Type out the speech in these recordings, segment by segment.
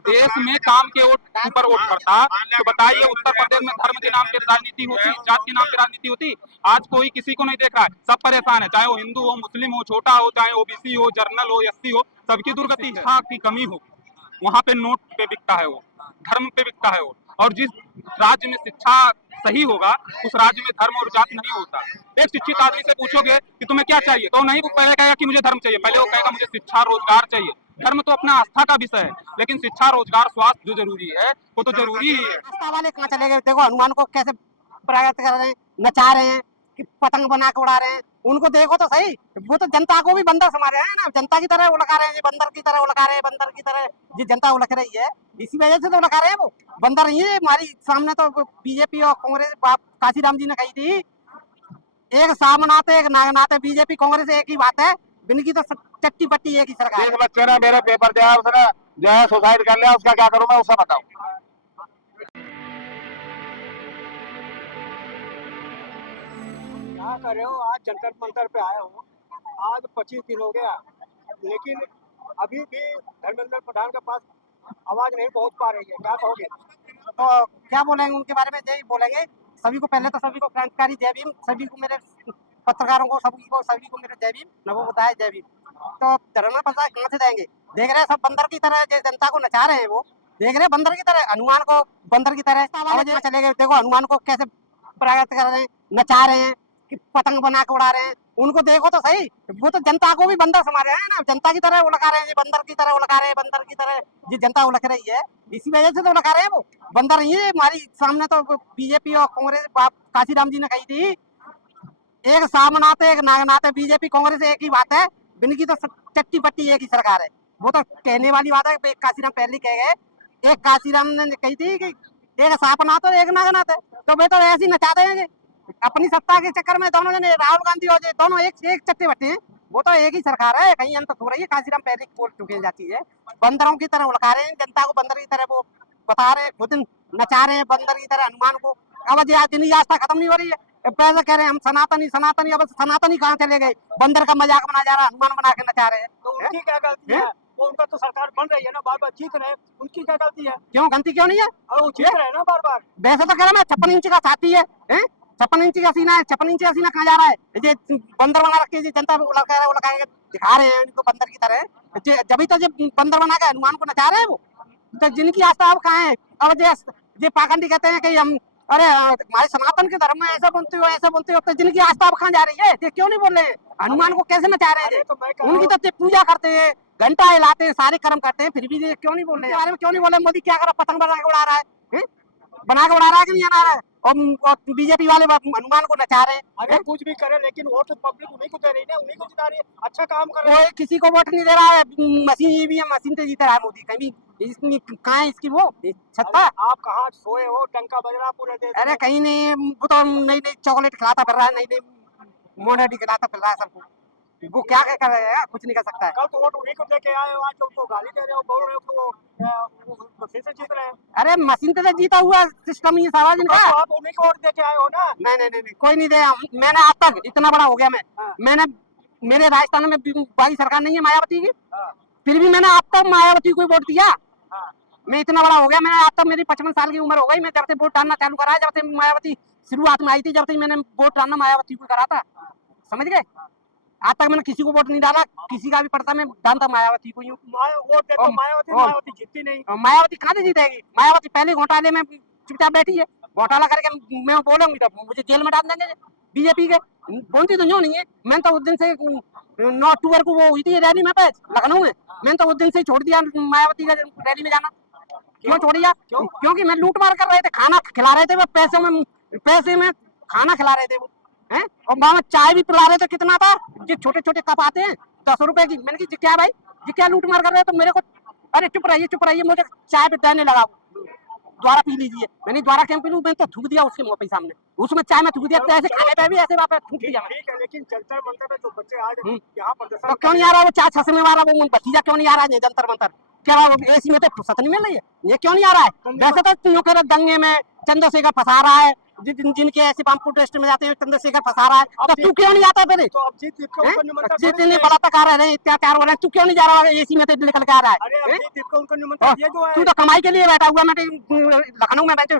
देश में काम के ऊपर वोट पड़ता, तो बताइए उत्तर प्रदेश में धर्म के नाम पे राजनीति होती, जात के नाम पे राजनीति होती? आज कोई किसी को नहीं देख रहा है, सब परेशान है, चाहे वो हिंदू हो, मुस्लिम हो, छोटा हो, चाहे ओबीसी हो, जर्नल हो, एससी हो, सबकी दुर्गति शिक्षा की कमी हो, वहां पे नोट पे बिकता है वो, धर्म पे बिकता है वो। और जिस राज्य में शिक्षा सही होगा उस राज्य में धर्म और जाति नहीं होता। एक शिक्षित आदमी से पूछोगे कि तुम्हें क्या चाहिए, तो नहीं वो पहले कहेगा कि मुझे धर्म चाहिए, पहले वो कहेगा मुझे शिक्षा रोजगार चाहिए। धर्म तो अपना आस्था का विषय है, लेकिन शिक्षा रोजगार स्वास्थ्य जो जरूरी है वो तो जरूरी ही है। आस्था वाले कहाँ चले गए? देखो हनुमान को कैसे प्रगट कर रहे हैं, नचा रहे हैं कि पतंग बना के उड़ा रहे हैं। उनको देखो तो सही, वो तो जनता को भी बंदर समझ रहे हैं ना, जनता की तरह उलका रहे हैं, बंदर की तरह उलका रहे हैं, बंदर की तरह जी जनता उलक रही है, इसी वजह से तो उलका रहे हैं। वो बंदर नहीं है हमारी सामने। तो बीजेपी और कांग्रेस काशीराम जी ने कही थी, एक सामनाते एक नागनाते, बीजेपी कांग्रेस एक ही बात है, इनकी तो चट्टी पट्टी एक ही सरकार है। एक बच्चे ने मेरे पेपर दिया, उसने जो है सुसाइड कर लिया, उसका क्या करूं मैं, उससे बताओ। क्या कर रहे हो? आज जंतर मंतर पे आए हो, आज 25 दिन हो गया, लेकिन अभी भी धर्मेंद्र प्रधान के पास आवाज नहीं पहुंच पा रही है। क्या कहोगे? तो क्या बोलेंगे उनके बारे में? यही बोलेंगे सभी को, पहले तो सभी को क्रांतिकारी जय भीम, सभी को मेरे पत्रकारों को, सभी को मेरे जय भीम, नमो बुद्धाय जय भीम। तो धर्मेंद्र प्रधान कहाँ से देंगे? देख रहे हैं सब बंदर की तरह जो जनता को नचा रहे हैं, वो देख रहे हैं बंदर की तरह, हनुमान को बंदर की तरह चले गए। देखो हनुमान को कैसे प्रगट कर रहे हैं, नचा रहे हैं कि पतंग बना के उड़ा रहे हैं। उनको देखो तो सही, वो तो जनता को भी बंदर समझ रहे हैं ना, जनता की तरह उलका रहे हैं, बंदर की तरह उलका रहे हैं, बंदर की तरह जी जनता उलक रही है, इसी वजह से तो उलका रहे हैं। वो बंदर नहीं है हमारी सामने। तो बीजेपी और कांग्रेस काशीराम जी ने कही थी, एक सामनाते एक नागनाते, बीजेपी कांग्रेस एक ही बात है, इनकी तो चट्टी पट्टी एक ही सरकार है। वो तो कहने वाली बात है, एक काशीराम पहले कह गए, एक काशीराम ने कही थी कि एक सापनाते और एक नागनाते, तो वे तो ऐसे ही नचाते हैं अपनी सत्ता के चक्कर में। दोनों जने राहुल गांधी और दोनों एक चट्टे बट्टे हैं, वो तो एक ही सरकार है, कहीं अंतर हो रही है। काशीराम पहले बोल चुके जाती है, बंदरों की तरह उलका रहे हैं जनता को, बंदर की तरह वो बता रहे हैं, खुद नचा रहे हैं बंदर की तरह हनुमान को। अब जितनी आस्था खत्म नहीं हो रही है, पहले कह रहे हैं हम सनातनी सनातनी, अब सनातनी कहाँ चले गए? बंदर का मजाक बना जा रहा है, हनुमान बना के नचा रहे हैं। तो उनकी क्या गलती है? वो उनका तो सरकार बन रही है ना, बार बार जीत रहे हैं, उनकी क्या गलती है? क्यों गलती क्यों नहीं है? और वो जीत रहे हैं ना बार बार। वैसे तो कह रहा मैं 56 इंच का छाती है, 56 इंच का सीना है, 56 इंच का सीना कहाँ जा रहा है? ये बंदर बना रखे जनता उलका दिखा रहे हैं इनको बंदर की तरह, जब तो जब बंदर बना के हनुमान को नचा रहे हैं वो। तो जिनकी आस्था अब कहाँ है? अब ये पाखंडी कहते हैं कि हम, अरे हमारे सनातन के धर्म में ऐसा बोलते हो ऐसा बोलते हो, तो जिनकी आस्था अब कहाँ जा रही है? ये क्यों नहीं बोल रहे हैं? हनुमान को कैसे नचा रहे हैं? उनकी तो पूजा करते हैं, घंटा हिलाते हैं, सारे कर्म करते हैं, फिर भी ये क्यों नहीं बोल रहे हैं? बारे में क्यों नहीं बोल रहे? मोदी क्या कर रहा? पतंग बना के उड़ा रहा है, बना के उड़ा रहा है कि नहीं उड़ा रहा है? और बीजेपी वाले हनुमान को नचा रहे हैं। अरे कुछ भी करे, लेकिन वोट तो पब्लिक उन्हीं को दे रही है, उन्हीं को जिता रही है, अच्छा काम कर रहे हैं। किसी को वोट नहीं दे रहा है, मशीन ईवीएम मशीन से जीत रहा है मोदी। कहीं इसकी कहाँ है इसकी वो सत्ता? आप कहाँ सोए हो? टंका बज रहा पूरे देश। अरे कहीं नहीं, वो तो नई नई चॉकलेट खिलाता फिर रहा है, नई नई मोनेटी खिलाता फिर रहा है सबको। वो क्या कर रहे हैं? कुछ नहीं कर सकता है। कल तो वोट उन्हीं को दे के आए हो, आज तो उनको गाली दे रहे हो, बोल रहे हो तो फिर से जीत रहे हैं। अरे मशीन से जीता हुआ सिस्टम ही सारा जिनका। तो आप उन्हीं को वोट दे के आए हो ना? नहीं, कोई नहीं दे। मैंने आज तक इतना बड़ा हो गया मैंने मेरे राजस्थान में बड़ी सरकार नहीं है मायावती की, फिर भी मैंने आज तक मायावती को वोट दिया। मैं इतना बड़ा हो गया, मैंने आज तक मेरी 55 साल की उम्र हो गई, मैं जब से वोट डालना चालू करा, जब से मायावती शुरुआत में आई थी, जब से मैंने वोट डालना मायावती को करा था, समझ गए? आज तक मैंने किसी को वोट नहीं डाला, किसी का भी पड़ता मैं डालता मायावती को। वोट दे तो मायावती जीतती नहीं। मायावती कहाँ से जीतेगी? मायावती पहले घोटाले में चुपचाप बैठी है, घोटाला करके मैं बोलूंगी तो मुझे जेल में डाल देंगे बीजेपी के। बोलती तो यूँ नहीं है, मैंने तो उस दिन से 9 अक्टूबर को वो हुई थी रैली में लखनऊ में, मैंने तो उस दिन से छोड़ दिया मायावती का रैली में जाना। क्यों छोड़ दिया? क्योंकि मैं लूट मार कर रहे थे, खाना खिला रहे थे वो, पैसे में खाना खिला रहे थे वो, हैं? और वहाँ चाय भी पिला रहे थे। कितना था? जो छोटे छोटे कप आते हैं 10 रुपए की। मैंने कहा क्या भाई, ये क्या लूट मार कर रहे हो? तो मेरे को, अरे चुप रहिए, मुझे चाय पे देने लगा, द्वारा पी लीजिए। मैंने द्वारा क्यों पी लूं? मैं तो थूक दिया उसके मुंह पे सामने, उसमें चाय में थूक दिया, ऐसे खाने पे भी ऐसे वापस थूक दिया। ठीक है, लेकिन जंतर मंतर में जो बच्चे आज यहाँ प्रदर्शन, तो क्यों नहीं आ रहा वो? चार छस में मारा वो भतीजा क्यों नहीं आ रहा है जंतर मंतर? क्या एसी में तो फुर्सत नहीं मिल रही है, ये क्यों नहीं आ रहा है? वैसे तो दंगे में चंद्रशेखर फंसा रहा है, जिनके ऐसे पंप टेस्ट में जाते हैं चंद्रशेखर फंसा रहा है, तो तू क्यों नहीं जाता फिर? तो अब जीत को उनको निमंत्रण जितने बलात्कार हो रहे हैं, अत्याचार हो रहे हैं, तू क्यों नहीं जा रहा है एसी में निकल के आ रहा अरे है? अब जीत को उनको निमंत्रण दिया जो है। तू तो कमाई के लिए बैठा हुआ, मैं लखनऊ में बैठे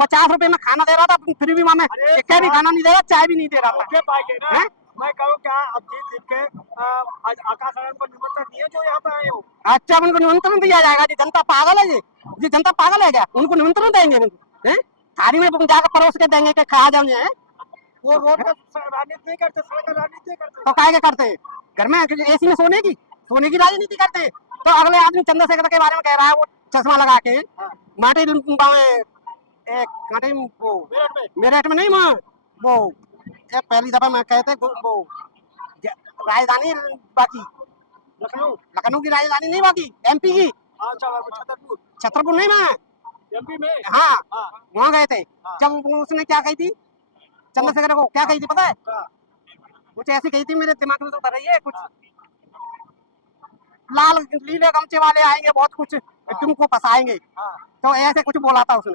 50 रुपए में खाना दे रहा था, फिर भी वहाँ में एक भी खाना नहीं दे रहा, चाय भी नहीं दे रहा था। के पाएंगे ना, मैं कहूँ क्या अब जीत के आकाश आनंद को निमंत्रण दिया जो यहाँ पे आए हो। अच्छा, उनको निमंत्रण दिया जाएगा? जी जनता पागल है, जी जनता पागल है क्या? उनको निमंत्रण देंगे उनको, हैं? थाली में जाकर परोस के देंगे कि खा जाओ। वो रोड का राजनीति नहीं करते, सड़क का राजनीति करते। तो काहे के करते हैं? घर में एसी में सोने की राजनीति करते हैं। तो अगले आदमी चंद्रशेखर के बारे में कह रहा है, वो चश्मा लगा के माटी वो मेरठ में नहीं, वो पहली दफा मैं कहते वो राजधानी बाकी लखनऊ की राजधानी नहीं, बाकी एमपी की। छतरपुर नहीं, मैं एमपी में। हाँ, वहाँ गए थे। जब उसने क्या कही थी चंद्रशेखर को, क्या कही थी पता है? कुछ ऐसी कही थी, मेरे दिमाग में तो उतर रही है कुछ, लाल लीले गमछे वाले आएंगे, बहुत कुछ तुमको फंसाएंगे, तो ऐसे कुछ बोला था उसने।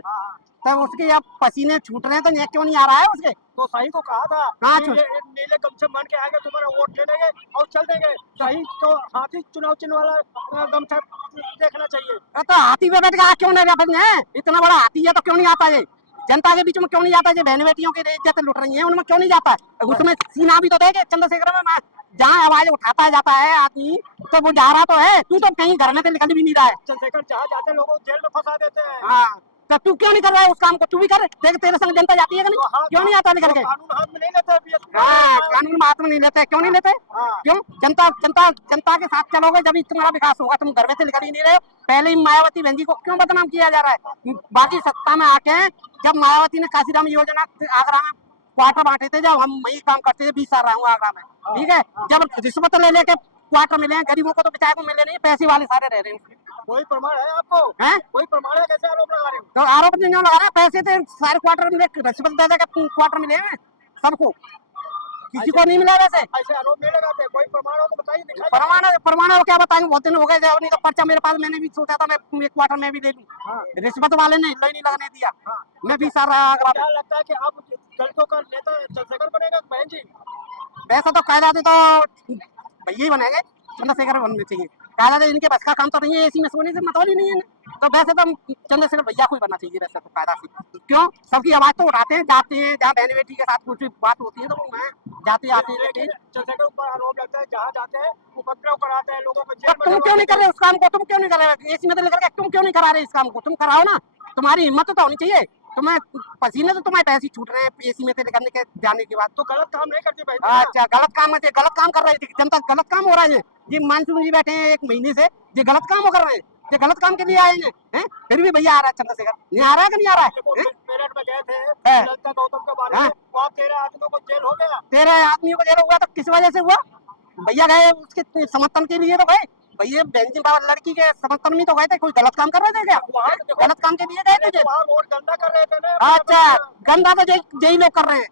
तो उसके अब पसीने छूट रहे हैं, तो ये क्यों नहीं आ रहा है उसके? तो सही को कहा था कहाँ कि ये नीले गमछे बन के आएंगे, तुम्हारा वोट ले लेंगे और चल देंगे। सही तो हाथी चुनाव चिन्ह वाला गमछा देखना चाहिए। तो हाथी पे बैठ के क्यों नहीं रहा? इतना बड़ा हाथी है तो क्यों नहीं आता ये? जनता के बीच में क्यों नहीं जाता? जो बहन बेटियों की इज्जत लुट रही है उनमें क्यों नहीं जाता? उसमें सीना भी तो देखे चंद्रशेखर में, जहाँ आवाज उठाता जाता है आदमी, तो वो जा रहा तो है। तू तो कहीं घर में से निकल भी नहीं रहा है। चंद्रशेखर जहाँ जाते लोगों को जेल में फंसा देते हैं। हाँ, तो तू क्यों नहीं कर रहा है उस काम को? तू भी कर, देख तेरे संग जनता जाती है कि नहीं? क्यों नहीं आता निकल के? कानून हाथ में नहीं लेते। हाँ, कानून हाथ में नहीं लेते। क्यों नहीं लेते? क्यों? जनता के साथ चलोगे जब तुम्हारा विकास होगा। तुम घर में से निकल ही नहीं रहे हो। पहले ही मायावती बहन जी को क्यों बदनाम किया जा रहा है? बाकी सत्ता में आके जब मायावती ने काशीराम योजना आगरा में क्वार्टर बांटे थे, जब हम वही काम करते थे, 20 साल रहा हूँ आगरा में, ठीक है। जब रिश्वत ले लेके क्वार्टर मिले हैं, गरीबों को तो बेचारे को मिले नहीं, पैसे वाले सारे रह रहे हैं। कोई प्रमाण है आपको? हैं? कोई प्रमाण है? कैसे आरोप लगा रहे हो? तो आरोप नहीं लगा रहे हैं, पैसे थे सारे क्वार्टर मिले, रिश्वत दे देकर क्वार्टर मिले हैं सबको, किसी को नहीं मिला। वैसे ऐसे आरोप नहीं लगाते। कोई प्रमाण हो तो बताइए, दिखाइए। प्रमाण हो क्या बताएंगे? बहुत दिन हो गए, नहीं तो पर्चा मेरे पास, मैंने भी सोचा था मैं एक क्वार्टर में भी ले लूं। रिश्वत वाले ने हिल नहीं लगने दिया। मैं 20 साल रहा आगरा में। क्या लगता है कि अब दलितों का नेता चंद्रशेखर बनेगा बहन जी? वैसा तो कायदा तो भैया ही बनेंगे, चंद्रशेखर बनने चाहिए। कायदा इनके बस का काम तो नहीं है, एसी में सोने से मतलब ही नहीं है। तो वैसे तो चंद्रशेखर भैया को ही बनना चाहिए वैसे तो कायदा से। क्यों? सबकी आवाज तो उठाते हैं, जाते हैं, जहाँ बहन बेटी के साथ कुछ बात होती है तो वो मैं जाते आते हैं। लेकिन चंद्रशेखर ऊपर आरोप लगता है, जहाँ जाते हैं उपद्रव कराते हैं लोगों को, जेल में। तुम क्यों नहीं कर रहे उस काम को? तुम क्यों नहीं कर रहे? एसी में लेकर तुम क्यों नहीं करा रहे इस काम को? तुम कराओ ना, तुम्हारी हिम्मत तो होनी चाहिए। तुम्हें पसीने तो तुम्हारे पैसे छूट रहे हैं एसी में से निकलने के जाने के बाद। तो गलत काम नहीं करती भाई। अच्छा, गलत काम कर रहे हैं जनता, गलत काम हो रहा है। ये मानसून जी बैठे हैं 1 महीने से, ये गलत काम कर रहे हैं, ये गलत काम के लिए आए हैं। फिर भी भैया आ रहा है चंद्रशेखर, नहीं आ रहा है कि नहीं आ रहा है? मेरठ में गए थे ललिता गौतम के बारे में, वहाँ 13 आदमियों को जेल हो गया। 13 आदमियों को जेल हुआ तो किस वजह से हुआ? भैया गए उसके समर्थन के लिए तो गए, भैया बहन जी लड़की के समर्थन में तो गए थे। कोई गलत काम कर रहे थे क्या? गलत काम के लिए गए थे? वोट गंदा कर रहे थे ना। अच्छा, गंदा तो यही लोग कर रहे हैं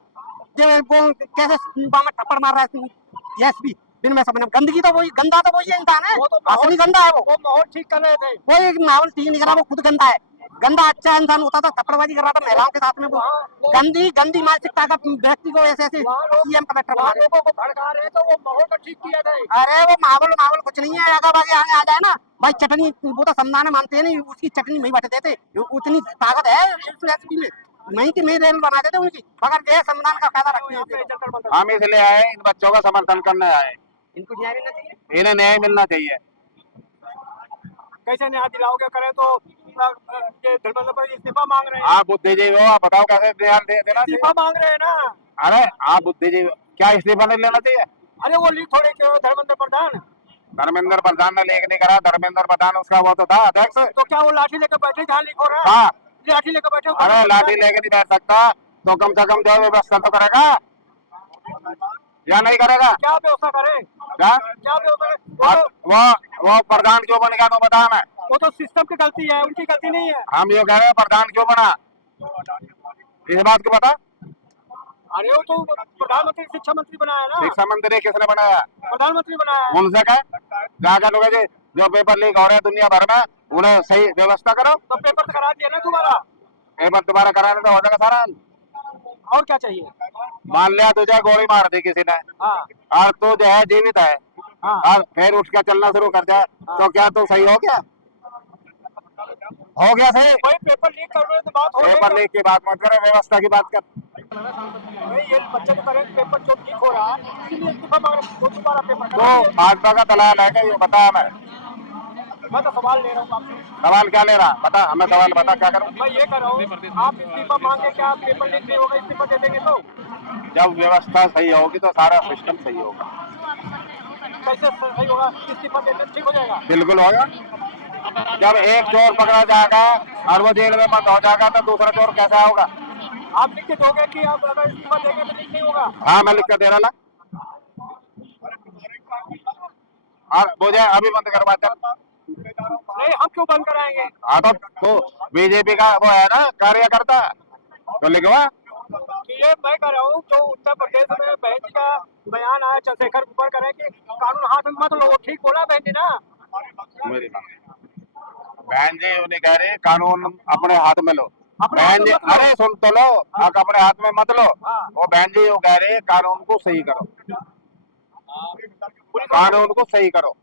जो वो कैसे थप्पड़ मार रहा है एसपी बिन में सबने। गंदगी तो वही, गंदा तो वही इंसान है, असली गंदा है वो माहौल ठीक कर रहे थे। वो एक माहौल ठीक नहीं करा, वो खुद गंदा है। गंदा अच्छा इंसान होता था, थप्पड़बाजी कर रहा था महिलाओं के साथ में। वो गंदी मानसिकता का व्यक्ति को ऐसे सीएम कलेक्टर बना लोगों को भड़का रहे तो वो माहौल को ठीक किया था। अरे वो माहौल कुछ नहीं है, अगर आगे आ जाए ना भाई चटनी, वो तो समझाने मानते हैं नहीं, उसकी चटनी नहीं बट देते, उतनी ताकत है एसपी में, नहीं कि नहीं रेल बना देते उनकी, मगर ये संविधान का फायदा रखते हैं। हम इसलिए आए, इन बच्चों का समर्थन करने आए। इनको न्याय मिलना चाहिए, इन्हें न्याय मिलना चाहिए। कैसे न्याय दिलाओगे? करे तो ये धर्मेंद्र पर इस्तीफा मांग रहे हैं। आप बुद्धिजीवी हो, आप बताओ कैसे न्याय देना? इस्तीफा मांग रहे हैं ना। अरे आप बुद्धिजीवी, क्या इस्तीफा नहीं लेना चाहिए? अरे वो लीक थोड़े क्यों धर्मेंद्र प्रधान ने लीक नहीं करा। धर्मेंद्र प्रधान उसका वो तो था अध्यक्ष। तो क्या वो लाठी लेकर बैठे जहाँ लीक हो रहा है? हाँ, लाठी लेकर बैठे। अरे लाठी लेके नहीं बैठ सकता, तो कम से कम जो व्यवस्था तो करेगा या नहीं करेगा? क्या व्यवस्था करे? क्या व्यवस्था? वो प्रधान क्यों बन गया तो बता मैं। वो तो सिस्टम की गलती है, उनकी गलती नहीं है। हम ये कह रहे हैं प्रधान क्यों बना, इस बात को बता। अरे वो तो प्रधानमंत्री शिक्षा मंत्री बनाया ना। शिक्षा मंत्री किसने बनाया? प्रधानमंत्री बनाया। उनसे कह जाकर लोग जो पेपर लीक हो रहे हैं दुनिया भर में, उन्हें सही व्यवस्था करो। तो पेपर करा दिया ना दोबारा। पेपर दोबारा कराने तो हो जाएगा सारा। और क्या चाहिए? मान लिया तुझे गोली मार दी किसी ने हाँ और तू जो है जीवित है हाँ और फिर उठ के चलना शुरू कर जाए तो क्या तू सही हो गया? हो गया सही? भाई पेपर लीक करने की बात हो रही पेपर है। लीक की बात मत करे, व्यवस्था की बात कर। नहीं, ये बच्चे के करेंट पेपर जो लीक हो रहा है इसीलिए इस्तीफा मांग रहे हैं। वो दोबारा पेपर तो कराइए। भाजपा का दलाल है क्या ये बता हमें? मैं तो सवाल ले रहा हूँ आपसे। सवाल क्या ले रहा? बता हमें, सवाल बता क्या करूं? मैं ये कर रहा हूँ, आप इस्तीफा मांगे, क्या आप पेपर लीक नहीं होगा इस्तीफा दे देंगे तो? जब व्यवस्था सही होगी तो सारा सिस्टम सही होगा। कैसे सही होगा? इस्तीफा देने ठीक हो जाएगा? बिल्कुल होगा। जब एक चोर पकड़ा जाएगा और वो जेल में बंद हो जाएगा तो दूसरा चोर कैसा होगा? आप लिख के दोगे कि आप अगर इस्तीफा देंगे तो लीक नहीं होगा? हाँ मैं लिख कर दे रहा ना। और मुझे अभी बंद करवा चल। नहीं, हम क्यों बंद कराएंगे? हाँ तो बीजेपी का वो है ना कार्यकर्ता, तो लिखवा। कि ये मैं कर रहा हूँ जो उत्तर प्रदेश में बहन जी का बयान आया, चंद्रशेखर ऊपर करे कि कानून हाथ में मत लो। वो ठीक बोला बहन जी ना? मेरी बात बहन जी उन्हें कह रहे कानून अपने हाथ में लो। अपने हाथ बहन में जी मत लो। अरे सुन तो लो, आप अपने हाथ में मत लो। हाँ। वो बहन जी वो कह रहे कानून को सही करो, कानून को सही करो।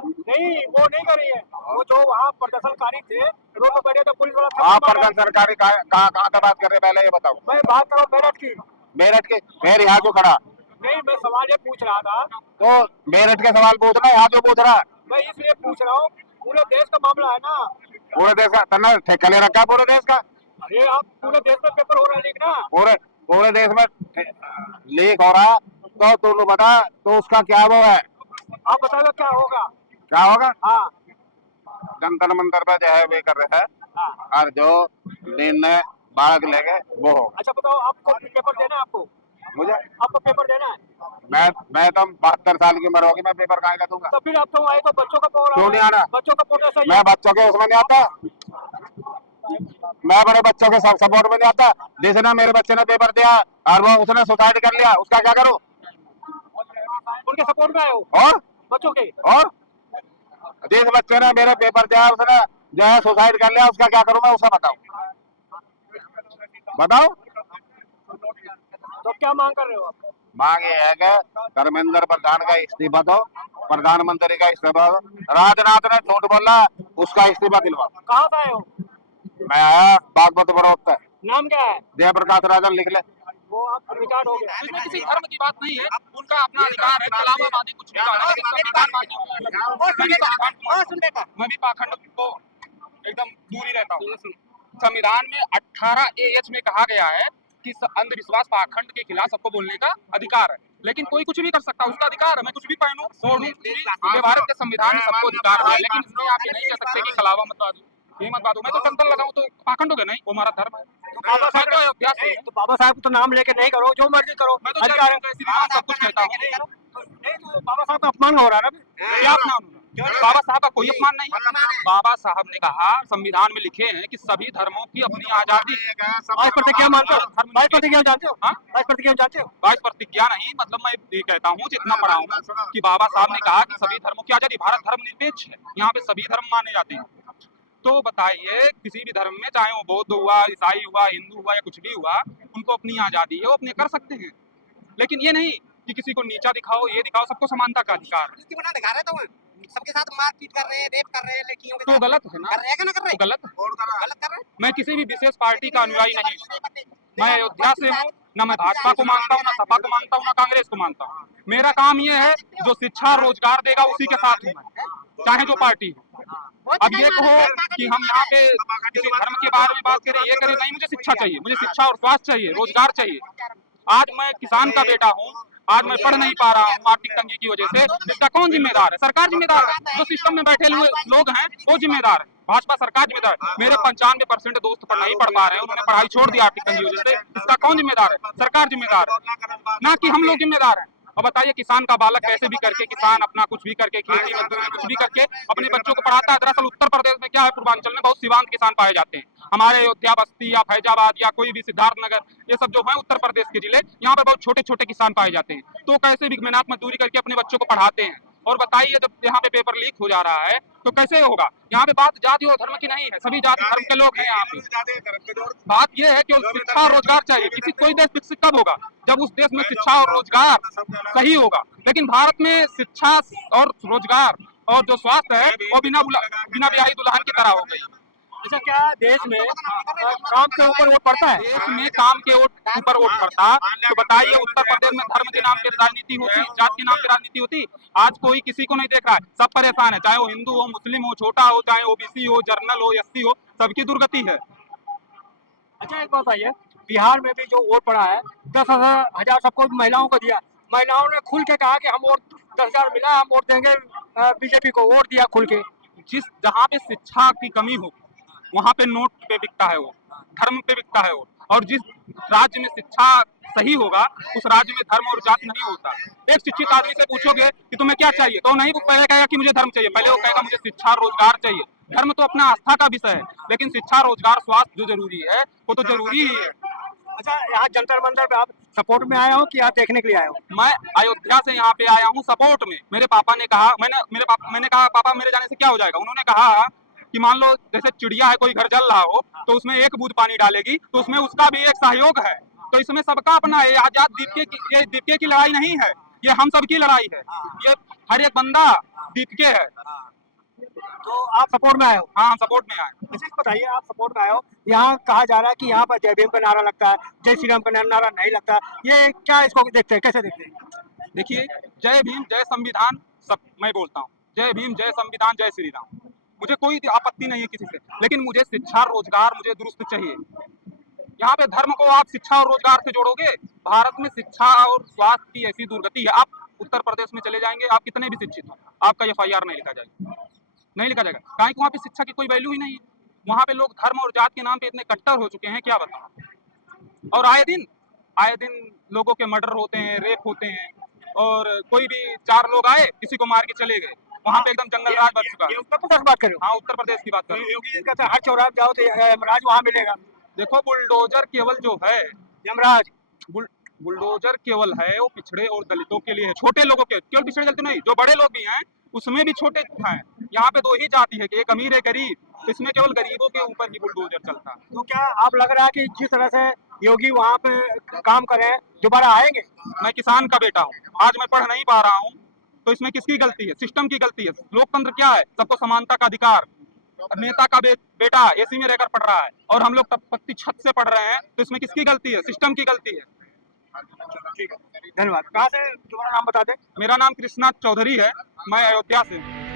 नहीं, वो नहीं कर रही है। वो जो वहाँ प्रदर्शनकारी थे रोड पर बैठे थे, पुलिस वाला आप थप्पड़ मारा। प्रधान सरकारी कहाँ से बात कर रहे पहले ये बताओ? मैं बात कर रहा हूँ मेरठ की। मेरठ के? फिर यहाँ क्यों खड़ा? नहीं, मैं सवाल ये पूछ रहा था। तो मेरठ के सवाल पूछना, यहाँ क्यों पूछ रहा? मैं इसलिए पूछ रहा हूँ, पूरे देश का मामला है ना। पूरे देश का तन्ना ठेका ले रखा है पूरे देश का। अरे आप पूरे देश में पेपर हो रहा है लीक ना। पूरे पूरे देश में लीक हो रहा तो तू बता तो उसका क्या वो है? आप बताओ क्या होगा? क्या होगा? हाँ जंतर मंतर पे जो है वे कर रहे हैं हाँ। और जो निर्णय बाग लेंगे वो होगा। अच्छा बताओ, आपको पेपर देना है? मुझे आपको पेपर देना है? मैं तो 72 साल की उम्र होगी, मैं पेपर काहे का दूंगा? तो फिर आप तो आए तो बच्चों का प्रोग्राम क्यों नहीं आना? बच्चों का प्रोग्राम सही मैं है। बच्चों के उसमें नहीं आता, मैं बड़े बच्चों के सपोर्ट में नहीं आता। जिसने मेरे बच्चे ने पेपर दिया और वो उसने सुसाइड कर लिया, उसका क्या करूं? उनके सपोर्ट में आए हो और बच्चों के? और जिस बच्चे ने मेरे पेपर दिया उसने जो है सुसाइड कर लिया, उसका क्या करूं मैं? उसका बताओ बताओ। तो क्या मांग कर रहे हो आप? मांग ये है कि धर्मेंद्र प्रधान का इस्तीफा दो, प्रधानमंत्री का इस्तीफा दो। राजनाथ ने झूठ बोला, उसका इस्तीफा दिलवाओ। कहाँ से आए हो? मैं आया बागमती बड़ौत। नाम क्या है? जयप्रकाश राजन लिख ले। वो आप रिटायर्ड हो गया। इसमें किसी धर्म की बात नहीं है, उनका अपना अधिकार है, कलामवादी कुछ भी गाना, लेकिन संविधानवादी मैं भी पाखंड को एकदम दूरी रहता हूँ। संविधान में 18 में कहा गया है कि अंधविश्वास पाखंड के खिलाफ सबको बोलने का अधिकार है, लेकिन कोई कुछ भी कर सकता है, उसका अधिकार है। मैं कुछ भी पहनूं ओढ़ूं, ये भारत के संविधान में सबको अधिकार है, लेकिन इसमें आप ये नहीं कह सकते कि कलावा मत बाजू, ये मत बाजू। मैं तो चंदन लगाऊं तो पाखंड हो गया? नहीं, वो हमारा धर्म है। बाबा साहब मैं तो अभ्यास नहीं, तो बाबा साहब तो नाम लेके नहीं करो, जो मर्जी करो, मैं तो अधिकार है। सब कुछ कहता हूँ। नहीं तो बाबा साहब का अपमान हो रहा है ना। क्या अपमान होगा? बाबा साहब का कोई अपमान नहीं है। बाबा साहब ने कहा, संविधान में लिखे हैं कि सभी धर्मों की अपनी आजादी है। आज प्रतिज्ञा मानते हो? आज प्रतिज्ञा जानते हो? हाँ? आज प्रतिज्ञा जानते हो? आज प्रतिज्ञा नहीं, मतलब मैं ये कहता हूँ जितना पढ़ा हूँ कि बाबा साहब ने कहा कि सभी धर्मों की आजादी। भारत धर्मनिरपेक्ष है, यहाँ पे सभी धर्म माने जाते हैं। तो बताइए, किसी भी धर्म में, चाहे वो बौद्ध हुआ, ईसाई हुआ, हिंदू हुआ या कुछ भी हुआ, उनको अपनी आजादी है, वो अपने कर सकते हैं। लेकिन ये नहीं कि किसी को नीचा दिखाओ, ये दिखाओ, सबको समानता का अधिकार है। दिखा रहे तो सबके साथ मारपीट कर रहे हैं, रेप कर रहे हैं लड़कियों के तो साथ। गलत है ना? कर रहे हैं कि ना कर रहे? तो गलत है। गलत कर रहे हैं। मैं किसी भी विशेष पार्टी का अनुयायी नहीं हूँ। मैं अयोध्या से हूँ, ना मैं भाजपा को मानता हूँ, ना सपा को मानता हूँ, ना कांग्रेस को मानता हूँ। मेरा काम ये है, जो शिक्षा रोजगार देगा उसी के साथ हूँ मैं, चाहे जो पार्टी हो। अब ये कहो कि हम यहाँ पे किसी धर्म के बारे में बात करें, ये करें, नहीं। मुझे शिक्षा चाहिए, मुझे शिक्षा और स्वास्थ्य चाहिए, रोजगार चाहिए। आज मैं किसान का बेटा हूँ, आज मैं पढ़ नहीं पा रहा हूँ आर्थिक तंगी की वजह से। इसका कौन जिम्मेदार है? सरकार जिम्मेदार है। जो सिस्टम में बैठे हुए लोग हैं वो जिम्मेदार है, भाजपा सरकार जिम्मेदार है। मेरे 95% दोस्त पर नहीं पढ़ पा रहे हैं, उन्होंने पढ़ाई छोड़ दी आर्थिक तंगी की वजह से। इसका कौन जिम्मेदार है? सरकार जिम्मेदार है, ना कि हम लोग जिम्मेदार हैं। और बताइए, किसान का बालक कैसे भी करके, किसान अपना कुछ भी करके, खेती मजदूरी कुछ भी करके अपने बच्चों को पढ़ाता है। दरअसल उत्तर प्रदेश में क्या है, पूर्वांचल में बहुत सीमांत किसान पाए जाते हैं। हमारे अयोध्या, बस्ती या फैजाबाद या कोई भी सिद्धार्थनगर, ये सब जो है उत्तर प्रदेश के जिले, यहाँ पर बहुत छोटे छोटे किसान पाए जाते हैं। तो कैसे भी मेहनत मजदूरी करके अपने बच्चों को पढ़ाते हैं और बताइए जब यहाँ पे पेपर लीक हो जा रहा है तो कैसे होगा? यहाँ पे बात जाति और धर्म की नहीं है, सभी जाति धर्म के लोग हैं यहाँ पे। बात यह है कि शिक्षा और रोजगार चाहिए। किसी कोई देश विकसित कब होगा? जब उस देश में शिक्षा और रोजगार सही होगा। लेकिन भारत में शिक्षा और रोजगार और जो स्वास्थ्य है वो बिना ब्याही दुल्हन की तरह हो गई। अच्छा, क्या देश में काम के ऊपर वोट पड़ता है? देश में काम के ऊपर वोट पड़ता तो बताइए उत्तर प्रदेश में धर्म के नाम पे राजनीति होती, जात के नाम पे राजनीति होती? आज कोई किसी को नहीं देख रहा है, सब परेशान है, चाहे वो हिंदू हो, मुस्लिम हो, छोटा हो, चाहे ओबीसी हो, जर्नल हो, एससी हो, सबकी दुर्गति है। अच्छा, एक बात बताइए, बिहार में भी जो वोट पड़ा है 10,000 सबको महिलाओं को दिया। महिलाओं ने खुल के कहा कि हम वोट 10,000 मिला, हम वोट देंगे बीजेपी को, वोट दिया खुल के। जहाँ पे शिक्षा की कमी हो वहाँ पे नोट पे बिकता है वो, धर्म पे बिकता है वो। और जिस राज्य में शिक्षा सही होगा उस राज्य में धर्म और जात नहीं होता। एक शिक्षित आदमी से पूछोगे कि तुम्हें क्या चाहिए तो नहीं वो पहले कहेगा कि मुझे धर्म चाहिए, पहले वो कहेगा मुझे शिक्षा रोजगार चाहिए। धर्म तो अपना आस्था का विषय है, लेकिन शिक्षा रोजगार स्वास्थ्य जो जरूरी है वो तो जरूरी ही है। अच्छा, यहाँ जंतर मंतर पे आप सपोर्ट में आए हो कि यहाँ देखने के लिए आए हो? मैं अयोध्या से यहाँ पे आया हूँ सपोर्ट में। मेरे पापा ने कहा, मैंने कहा पापा मेरे जाने से क्या हो जाएगा? उन्होंने कहा कि मान लो जैसे चिड़िया है, कोई घर जल रहा हो तो उसमें एक बूंद पानी डालेगी तो उसमें उसका भी एक सहयोग है। तो इसमें सबका अपना है। आजाद दीपके की लड़ाई नहीं है, ये हम सबकी लड़ाई है। ये हर एक बंदा दीपके है। तो आप सपोर्ट में आए हो? हाँ, सपोर्ट में आए। अच्छा, बताइए, आप सपोर्ट में आए हो, यहाँ कहा जा रहा है कि यहाँ पर जय भीम का नारा लगता है, जय श्री राम का नारा नहीं लगता, ये क्या इसको देखते हैं, कैसे देखते हैं? देखिए, जय भीम जय संविधान सब मैं बोलता हूँ, जय भीम जय संविधान जय श्री राम, मुझे कोई आपत्ति नहीं है किसी से, लेकिन मुझे शिक्षा रोजगार मुझे दुरुस्त चाहिए। यहाँ पे धर्म को आप शिक्षा और रोजगार से जोड़ोगे? भारत में शिक्षा और स्वास्थ्य की ऐसी दुर्गति है। आप उत्तर प्रदेश में चले जाएंगे, आप कितने भी शिक्षित हो, आपका FIR नहीं लिखा जाएगा, नहीं लिखा जाएगा। कहीं वहाँ पे शिक्षा की कोई वैल्यू ही नहीं है। वहाँ पे लोग धर्म और जात के नाम पे इतने कट्टर हो चुके हैं, क्या बताऊं। और आए दिन लोगों के मर्डर होते हैं, रेप होते हैं, और कोई भी 4 लोग आए किसी को मार के चले गए। वहाँ पे एकदम जंगल राज बच चुका है। उत्तर प्रदेश बात कर रहे हो? हाँ, उत्तर प्रदेश की बात कर रहे हैं। योगी जी कहते हैं हर चौराहे जाओ तो यमराज वहाँ मिलेगा। देखो, बुलडोजर केवल जो है यमराज, बुलडोजर केवल है वो पिछड़े और दलितों के लिए है, छोटे लोगों के, केवल पिछड़े दलित नहीं, जो बड़े लोग भी हैं उसमें भी छोटे हैं। यहाँ पे 2 ही जाति है कि एक अमीर है गरीब, इसमें केवल गरीबों के ऊपर ही बुलडोजर चलता है। तो क्या आप लग रहा है कि जिस तरह से योगी वहाँ पे काम करें दोबारा आएंगे? मैं किसान का बेटा हूँ, आज मैं पढ़ नहीं पा रहा हूँ, तो इसमें किसकी गलती है? सिस्टम की गलती है। लोकतंत्र क्या है? सबको समानता का अधिकार। नेता का बेटा AC में रहकर पढ़ रहा है और हम लोग पत्ती छत से पढ़ रहे हैं, तो इसमें किसकी गलती है? सिस्टम की गलती है। ठीक है, धन्यवाद। कहाँ से, तुम्हारा नाम बता दे। मेरा नाम कृष्णा चौधरी है, मैं अयोध्या से हूँ।